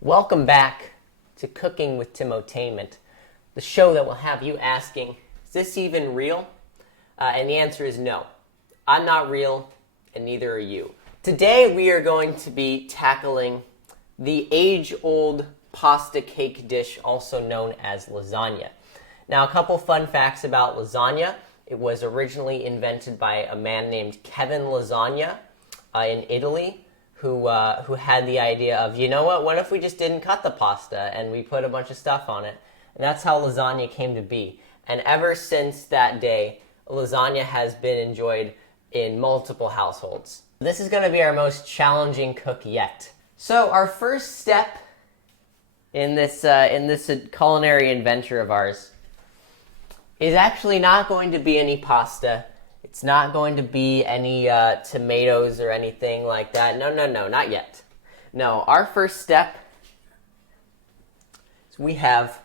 Welcome back to Cooking with Timotainment, the show that will have you asking, is this even real? And the answer is no. I'm not real, and neither are you. Today we are going to be tackling the age-old pasta cake dish, also known as lasagna. Now, a couple fun facts about lasagna. It was originally invented by a man named Kevin Lasagna in Italy, who had the idea of, you know what if we just didn't cut the pasta and we put a bunch of stuff on it? And that's how lasagna came to be. And ever since that day, lasagna has been enjoyed in multiple households. This is going to be our most challenging cook yet. So our first step in this culinary adventure of ours is actually not going to be any pasta. It's not going to be any tomatoes or anything like that. No, not yet. No, our first step is we have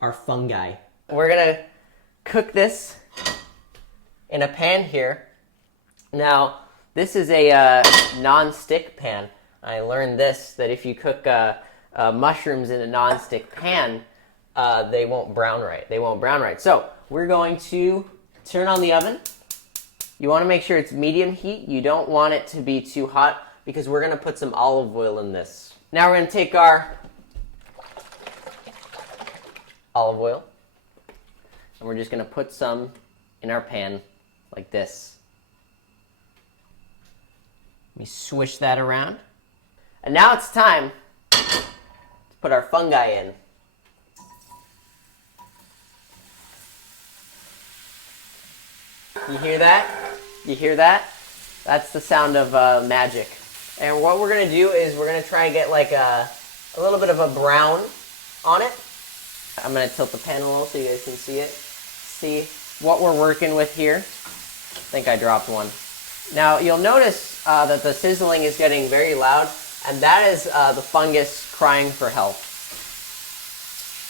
our fungi. We're going to cook this in a pan here. Now, this is a non-stick pan. I learned that if you cook mushrooms in a non-stick pan, they won't brown right. So, we're going to turn on the oven. You want to make sure it's medium heat. You don't want it to be too hot because we're going to put some olive oil in this. Now we're going to take our olive oil and we're just going to put some in our pan like this. Let me swish that around. And now it's time to put our fungi in. You hear that? You hear that? That's the sound of magic. And what we're going to do is we're going to try and get like a little bit of a brown on it. I'm going to tilt the pan a little so you guys can see it. See what we're working with here. I think I dropped one. Now you'll notice that the sizzling is getting very loud, and that is the fungus crying for help.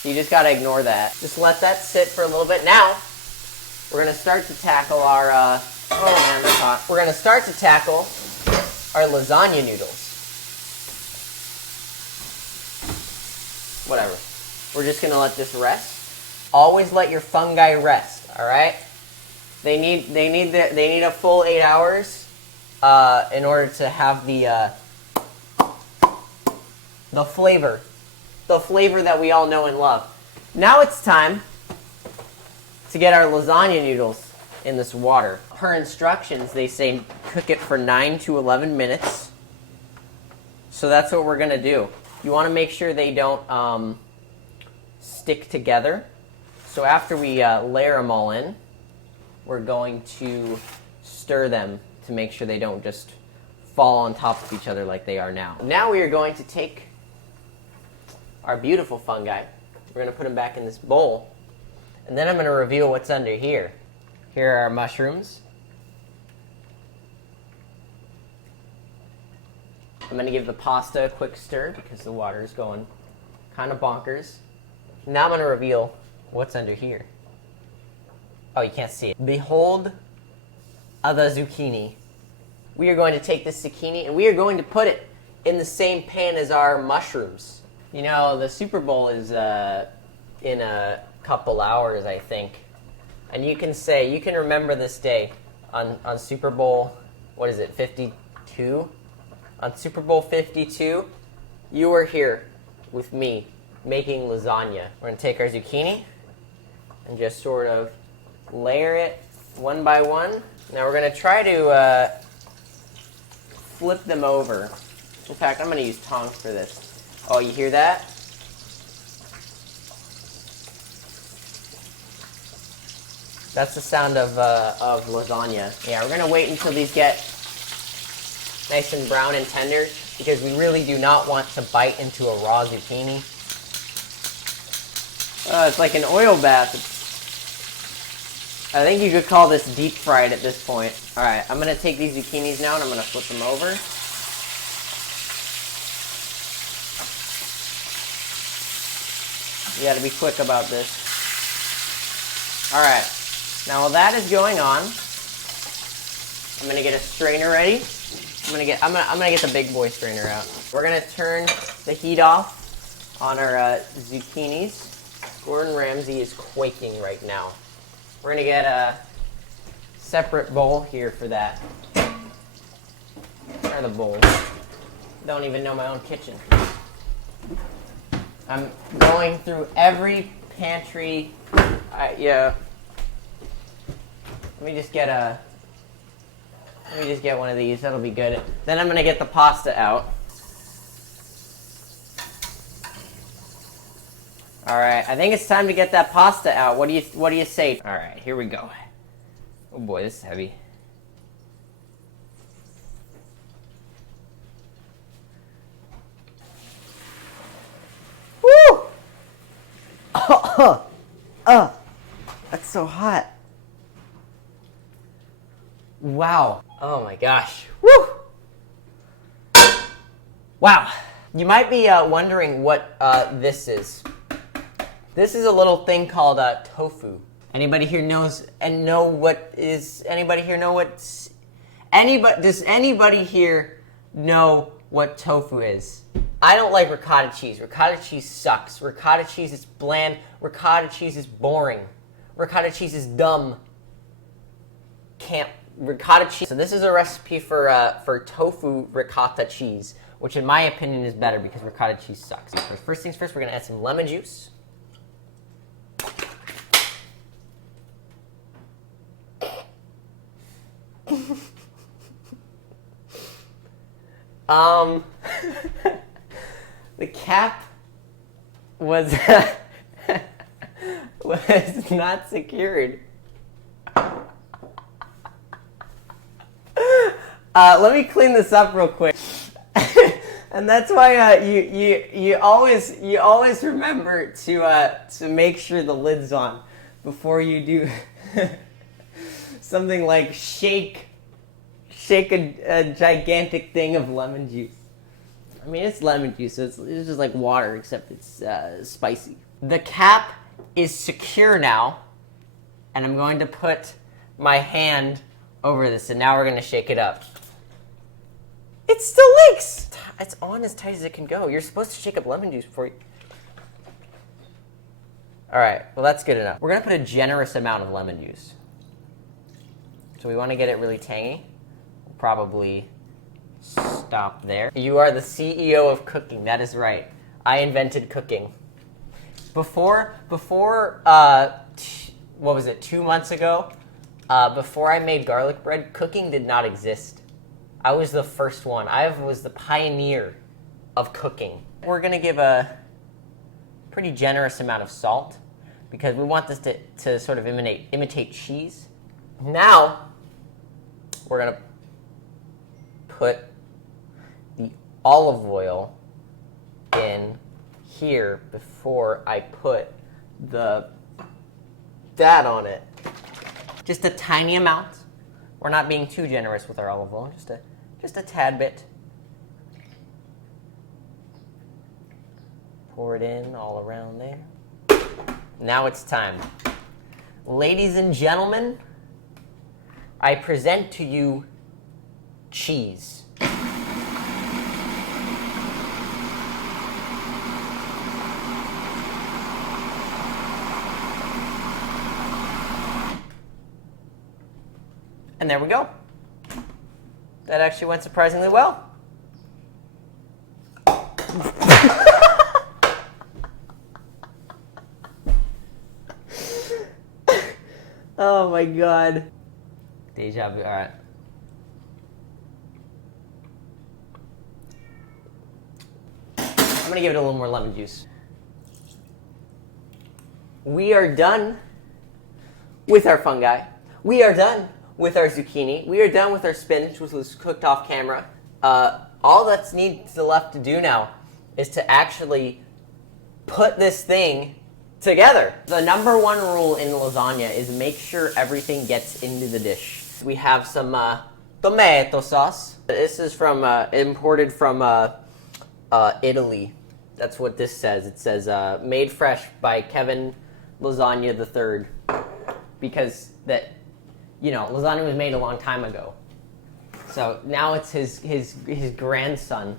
So you just got to ignore that. Just let that sit for a little bit. Now, we're going to start to tackle our, oh man, that's hot. We're going to start to tackle our lasagna noodles. Whatever. We're just going to let this rest. Always let your fungi rest, all right? They need a full 8 hours in order to have the flavor that we all know and love. Now it's time to get our lasagna noodles in this water. Per instructions, they say cook it for 9 to 11 minutes. So that's what we're going to do. You want to make sure they don't stick together. So after we layer them all in, we're going to stir them to make sure they don't just fall on top of each other like they are now. Now we are going to take our beautiful fungi. We're going to put them back in this bowl. And then I'm going to reveal what's under here. Here are our mushrooms. I'm going to give the pasta a quick stir because the water is going kind of bonkers. Now I'm going to reveal what's under here. Oh, you can't see it. Behold the zucchini. We are going to take this zucchini and we are going to put it in the same pan as our mushrooms. You know, the Super Bowl is in a couple hours, I think. And you can remember this day on Super Bowl, 52? On Super Bowl 52, you were here with me making lasagna. We're going to take our zucchini and just sort of layer it one by one. Now we're going to try to flip them over. In fact, I'm going to use tongs for this. Oh, you hear that? That's the sound of lasagna. Yeah, we're going to wait until these get nice and brown and tender because we really do not want to bite into a raw zucchini. It's like an oil bath. I think you could call this deep fried at this point. Alright, I'm going to take these zucchinis now and I'm going to flip them over. You got to be quick about this. Alright. Now while that is going on, I'm gonna get a strainer ready. I'm gonna get the big boy strainer out. We're gonna turn the heat off on our zucchinis. Gordon Ramsay is quaking right now. We're going to get a separate bowl here for that. Where are the bowls? Don't even know my own kitchen. I'm going through every pantry. Yeah. Let me just get one of these. That'll be good. Then I'm gonna get the pasta out. All right. I think it's time to get that pasta out. What do you say? All right. Here we go. Oh boy, this is heavy. Woo! That's so hot. Wow. Oh my gosh. Woo! Wow. You might be wondering what this is. This is a little thing called tofu. Anybody here knows and know what is? Anybody here know what's? Does anybody here know what tofu is? I don't like ricotta cheese. Ricotta cheese sucks. Ricotta cheese is bland. Ricotta cheese is boring. Ricotta cheese is dumb. Ricotta cheese. So this is a recipe for tofu ricotta cheese, which in my opinion is better because ricotta cheese sucks. First things first, we're gonna add some lemon juice. The cap was was not secured. Let me clean this up real quick. And that's why you always remember to make sure the lid's on before you do something like shake a gigantic thing of lemon juice. I mean, it's lemon juice, so it's just like water, except it's spicy. The cap is secure now, and I'm going to put my hand over this, and now we're going to shake it up. It still leaks! It's on as tight as it can go. You're supposed to shake up lemon juice before you... All right, well, that's good enough. We're going to put a generous amount of lemon juice. So we want to get it really tangy. We'll probably stop there. You are the CEO of cooking. That is right. I invented cooking. Before, what was it, 2 months ago? Before I made garlic bread, cooking did not exist. I was the first one. I was the pioneer of cooking. We're gonna give a pretty generous amount of salt because we want this to sort of imitate cheese. Now, we're gonna put the olive oil in here before I put that on it. Just a tiny amount. We're not being too generous with our olive oil, just a tad bit. Pour it in all around there. Now it's time. Ladies and gentlemen, I present to you cheese. And there we go. That actually went surprisingly well. Oh my god. Deja vu. All right. I'm gonna give it a little more lemon juice. We are done with our fungi. We are done with our zucchini. We are done with our spinach, which was cooked off camera. All that's left to do now is to actually put this thing together. The number one rule in lasagna is make sure everything gets into the dish. We have some tomato sauce. This is imported from Italy. That's what this says. It says made fresh by Kevin Lasagna III, because lasagna was made a long time ago. So now it's his grandson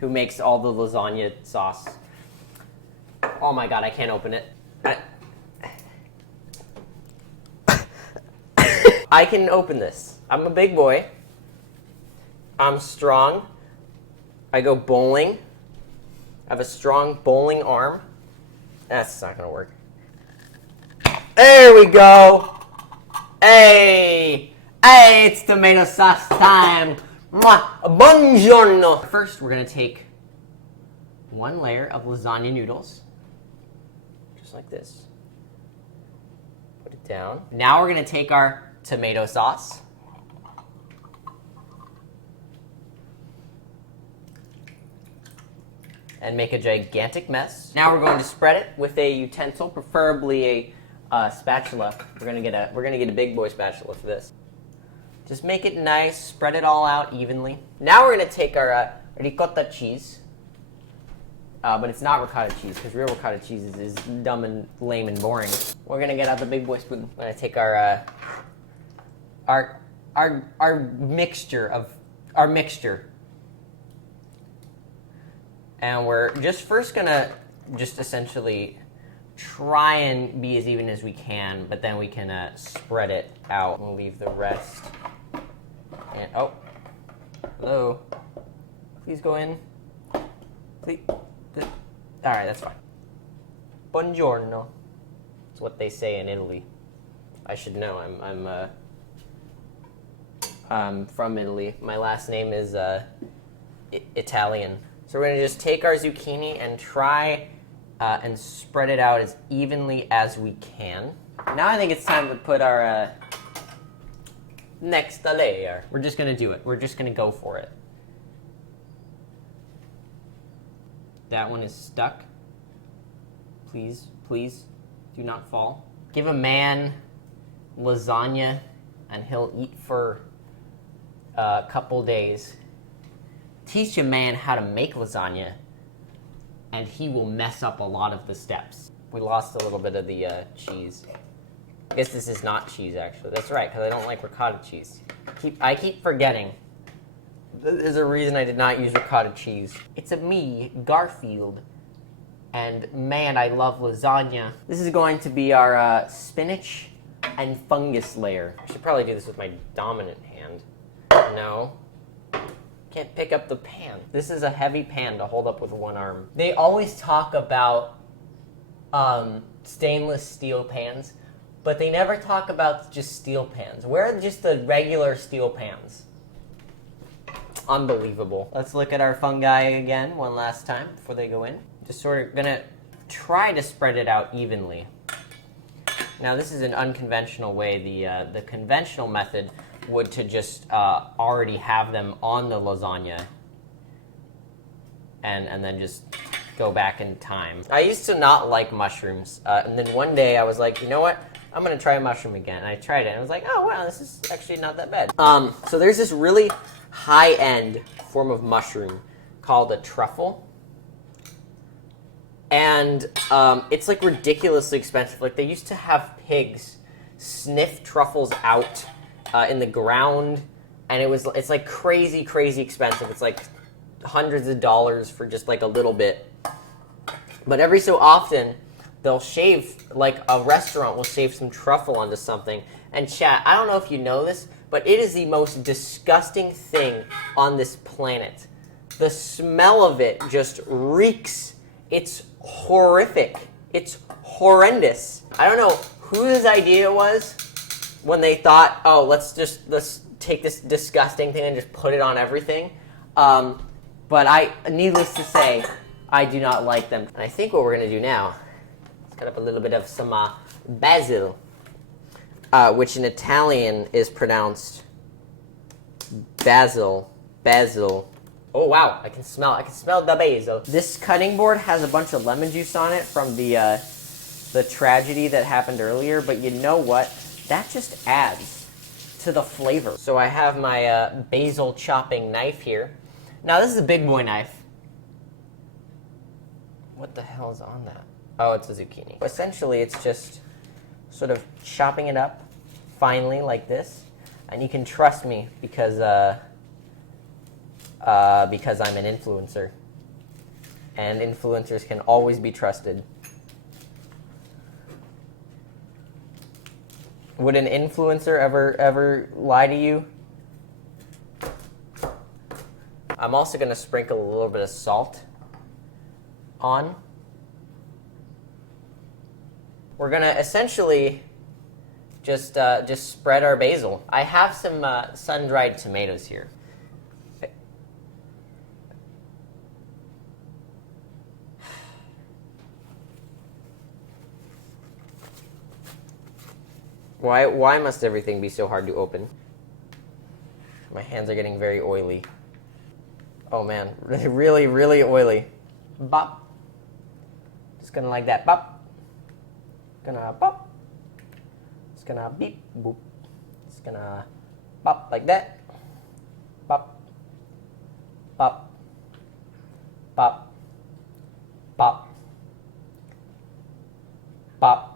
who makes all the lasagna sauce. Oh my god, I can't open it. I can open this. I'm a big boy. I'm strong. I go bowling. I have a strong bowling arm. That's not gonna work. There we go. Hey, it's tomato sauce time. Buongiorno. First, we're gonna take one layer of lasagna noodles, just like this. Put it down. Now we're gonna take our tomato sauce. And make a gigantic mess. Now we're going to spread it with a utensil, preferably a spatula. We're gonna get a big boy spatula for this. Just make it nice, spread it all out evenly. Now we're gonna take our ricotta cheese, but it's not ricotta cheese because real ricotta cheese is dumb and lame and boring. We're gonna get out the big boy spoon. We're gonna take our mixture. And we're just first gonna essentially try and be as even as we can, but then we can spread it out. We'll leave the rest. And oh, hello. Please go in. Please. All right, that's fine. Buongiorno. That's what they say in Italy. I should know. I'm from Italy. My last name is Italian. So we're going to just take our zucchini and try and spread it out as evenly as we can. Now I think it's time to put our next layer. We're just going to do it. We're just going to go for it. That one is stuck. Please, please do not fall. Give a man lasagna and he'll eat for a couple days. Teach a man how to make lasagna, and he will mess up a lot of the steps. We lost a little bit of the cheese. I guess this is not cheese, actually. That's right, because I don't like ricotta cheese. I keep forgetting. There's a reason I did not use ricotta cheese. It's a me, Garfield, and man, I love lasagna. This is going to be our spinach and fungus layer. I should probably do this with my dominant hand. No. Can't pick up the pan. This is a heavy pan to hold up with one arm. They always talk about stainless steel pans, but they never talk about just steel pans. Where are just the regular steel pans? Unbelievable. Let's look at our fungi again one last time before they go in. Just sort of gonna try to spread it out evenly. Now this is an unconventional way. The conventional method would to just already have them on the lasagna and then just go back in time. I used to not like mushrooms, and then one day I was like, you know what? I'm gonna try a mushroom again. And I tried it, and I was like, oh wow, this is actually not that bad. So there's this really high-end form of mushroom called a truffle. And it's like ridiculously expensive. Like they used to have pigs sniff truffles out in the ground, and it's like crazy expensive. It's like hundreds of dollars for just like a little bit. But every so often they'll shave, like a restaurant will shave some truffle onto something. And chat, I don't know if you know this, but it is the most disgusting thing on this planet. The smell of it just reeks. It's horrific. It's horrendous. I don't know whose idea it was when they thought, oh, let's take this disgusting thing and just put it on everything. But needless to say, I do not like them. And I think what we're going to do now is cut up a little bit of some basil, which in Italian is pronounced basil. Oh wow, I can smell the basil. This cutting board has a bunch of lemon juice on it from the tragedy that happened earlier, but you know what? That just adds to the flavor. So I have my basil chopping knife here. Now this is a big boy knife. What the hell is on that? Oh, it's a zucchini. Essentially, it's just sort of chopping it up finely like this, and you can trust me because I'm an influencer, and influencers can always be trusted. Would an influencer ever lie to you? I'm also going to sprinkle a little bit of salt on. We're going to essentially just spread our basil. I have some sun-dried tomatoes here. Why must everything be so hard to open? My hands are getting very oily. Oh man, really, really oily. Bop. Just gonna like that. Bop. Gonna bop. Just gonna beep, boop. Just gonna bop like that. Bop. Bop. Bop. Bop. Bop.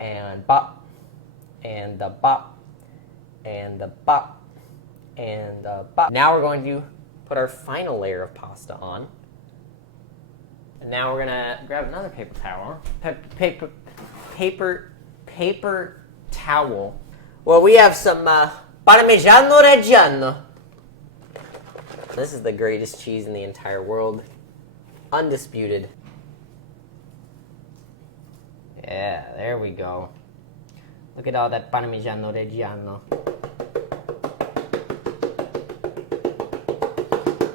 And bop, and the bop, and the bop, and the bop. Now we're going to put our final layer of pasta on. And now we're gonna grab another paper towel. Paper towel. Well, we have some Parmigiano Reggiano. This is the greatest cheese in the entire world. Undisputed. Yeah, there we go. Look at all that Parmigiano Reggiano.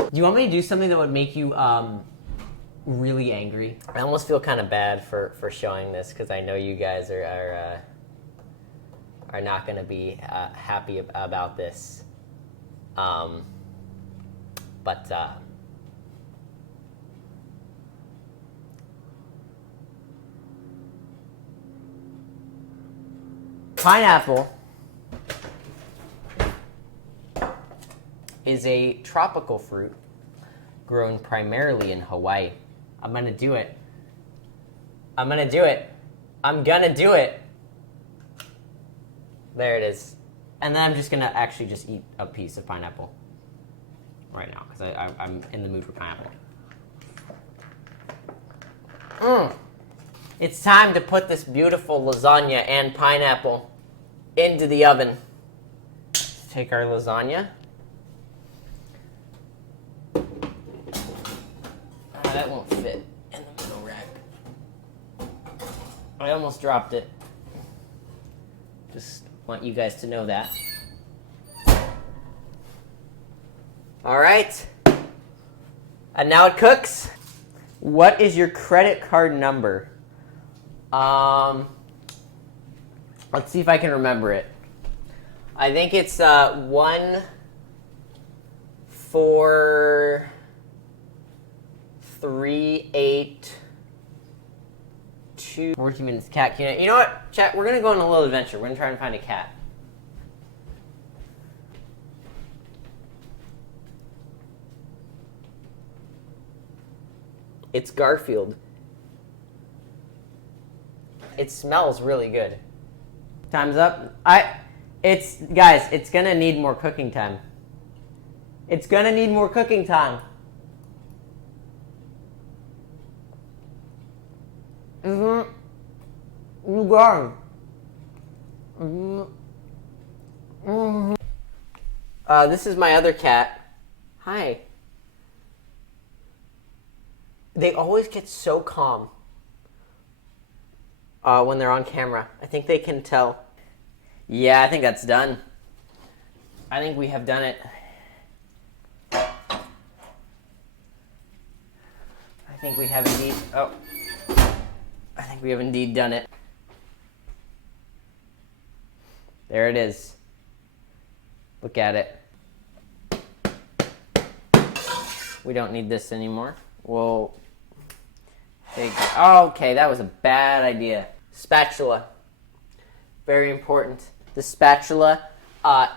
Do you want me to do something that would make you really angry? I almost feel kind of bad for showing this because I know you guys are not going to be happy about this. Pineapple is a tropical fruit grown primarily in Hawaii. I'm gonna do it. I'm gonna do it. I'm gonna do it. There it is. And then I'm just gonna actually just eat a piece of pineapple right now because I'm in the mood for pineapple. It's time to put this beautiful lasagna and pineapple into the oven. Let's take our lasagna. That won't fit in the middle rack. I almost dropped it. Just want you guys to know that. All right. And now it cooks. What is your credit card number? Let's see if I can remember it. I think it's 14382. 14 minutes. Cat. You know what, chat? We're gonna go on a little adventure. We're gonna try and find a cat. It's Garfield. It smells really good. Time's up. Guys, it's gonna need more cooking time. It's gonna need more cooking time. You guys. This is my other cat. Hi. They always get so calm when they're on camera. I think they can tell. Yeah, I think that's done. I think we have done it. I think we have indeed. Oh. I think we have indeed done it. There it is. Look at it. We don't need this anymore. We'll take. Oh, okay, that was a bad idea. Spatula. Very important. The spatula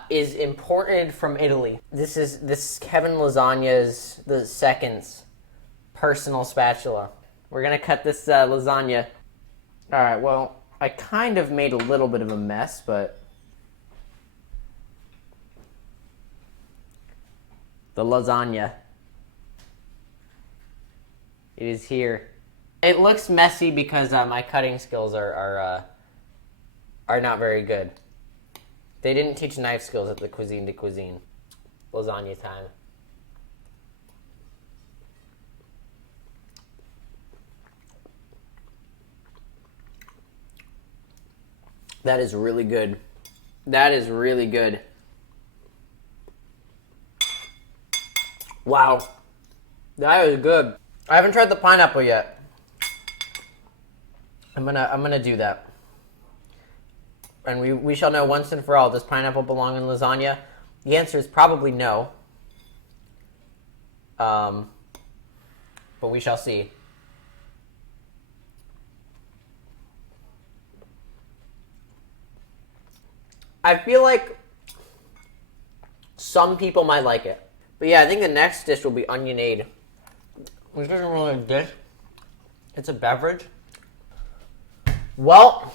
is imported from Italy. This is Kevin Lasagna's, the second's, personal spatula. We're gonna cut this lasagna. All right. Well, I kind of made a little bit of a mess, but the lasagna. It is here. It looks messy because my cutting skills are are not very good. They didn't teach knife skills at the Cuisine de Cuisine. Lasagna time. That is really good. That is really good. Wow. That is good. I haven't tried the pineapple yet. I'm gonna do that. And we shall know once and for all, does pineapple belong in lasagna? The answer is probably no. But we shall see. I feel like some people might like it. But yeah, I think the next dish will be onionade. Which isn't really a dish. It's a beverage. Well,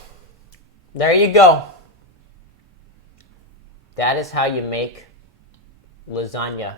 there you go. That is how you make lasagna.